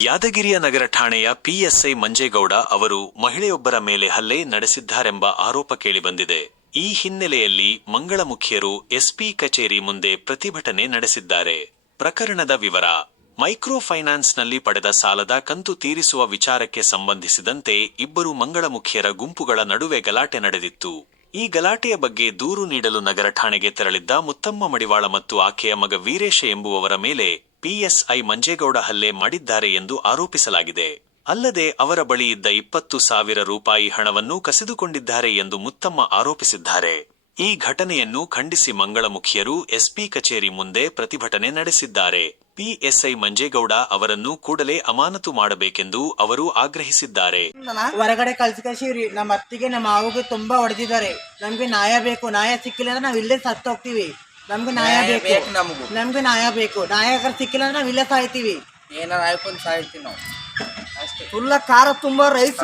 ಯಾದಗಿರಿಯ ನಗರ ಠಾಣೆಯ ಪಿಎಸ್ಐ ಮಂಜೇಗೌಡ ಅವರು ಮಹಿಳೆಯೊಬ್ಬರ ಮೇಲೆ ಹಲ್ಲೆ ನಡೆಸಿದ್ದಾರೆಂಬ ಆರೋಪ ಕೇಳಿಬಂದಿದೆ. ಈ ಹಿನ್ನೆಲೆಯಲ್ಲಿ ಮಂಗಳಮುಖಿಯರು ಎಸ್ಪಿ ಕಚೇರಿ ಮುಂದೆ ಪ್ರತಿಭಟನೆ ನಡೆಸಿದ್ದಾರೆ. ಪ್ರಕರಣದ ವಿವರ ಮೈಕ್ರೋ ಫೈನಾನ್ಸ್ನಲ್ಲಿ ಪಡೆದ ಸಾಲದ ಕಂತು ತೀರಿಸುವ ವಿಚಾರಕ್ಕೆ ಸಂಬಂಧಿಸಿದಂತೆ ಇಬ್ಬರು ಮಂಗಳಮುಖಿಯರ ಗುಂಪುಗಳ ನಡುವೆ ಗಲಾಟೆ ನಡೆದಿತ್ತು. ಈ ಗಲಾಟೆಯ ಬಗ್ಗೆ ದೂರು ನೀಡಲು ನಗರ ಠಾಣೆಗೆ ತೆರಳಿದ್ದ ಮುತ್ತಮ್ಮ ಮಡಿವಾಳ ಮತ್ತು ಆಕೆಯ ಮಗ ವೀರೇಶ ಎಂಬುವವರ ಮೇಲೆ ಪಿಎಸ್ಐ ಮಂಜೇಗೌಡ ಹಲ್ಲೆ ಮಾಡಿದ್ದಾರೆ ಎಂದು ಆರೋಪಿಸಲಾಗಿದೆ. ಅಲ್ಲದೆ ಅವರ ಬಳಿ ಇದ್ದ ಇಪ್ಪತ್ತು ಸಾವಿರ ರೂಪಾಯಿ ಹಣವನ್ನು ಕಸಿದುಕೊಂಡಿದ್ದಾರೆ ಎಂದು ಮುತ್ತಮ್ಮ ಆರೋಪಿಸಿದ್ದಾರೆ. ಈ ಘಟನೆಯನ್ನು ಖಂಡಿಸಿ ಮಂಗಳಮುಖಿಯರು ಎಸ್ಪಿ ಕಚೇರಿ ಮುಂದೆ ಪ್ರತಿಭಟನೆ ನಡೆಸಿದ್ದಾರೆ. ಪಿಎಸ್ಐ ಮಂಜೇಗೌಡ ಅವರನ್ನು ಕೂಡಲೇ ಅಮಾನತು ಮಾಡಬೇಕೆಂದು ಅವರು ಆಗ್ರಹಿಸಿದ್ದಾರೆ. ಹೊರಗಡೆ ಕಳ್ಸಿ ಕಳ್ಸಿವ್ರಿ ನಮ್ಮ ಅತ್ತಿಗೆ, ನಮ್ಮ ಮಾವಿಗೆ ತುಂಬಾ ಹೊಡೆದಿದ್ದಾರೆ. ನಮ್ಗೆ ನ್ಯಾಯ ಬೇಕು, ನ್ಯಾಯ ಸಿಕ್ಕಿಲ್ಲ ಅಂದ್ರೆ ನಾವ್ ಇಲ್ಲೇ ಸತ್ತು ಹೋಗ್ತೀವಿ ನಮ್ಗೆ ನ್ಯಾಯ ಬೇಕು. ಬೇಕು ನಮಗೂ. ನಮ್ಗೆ ನ್ಯಾಯ ಬೇಕು. ನಾಯಕರು ಸಿಕ್ಕಿಲ್ಲ ಅಂದ್ರೆ ನಾವ್ ಇಲ್ಲೇ ಸಾಯ್ತೀವಿ. ಏನಾರ ಆಯ್ಕೊಂಡು ಸಾಯ್ತೀವಿ ನಾವು. ಅಷ್ಟೇ. ಫುಲ್ಲ ಖಾರ ತುಂಬಾ ರೈಸ್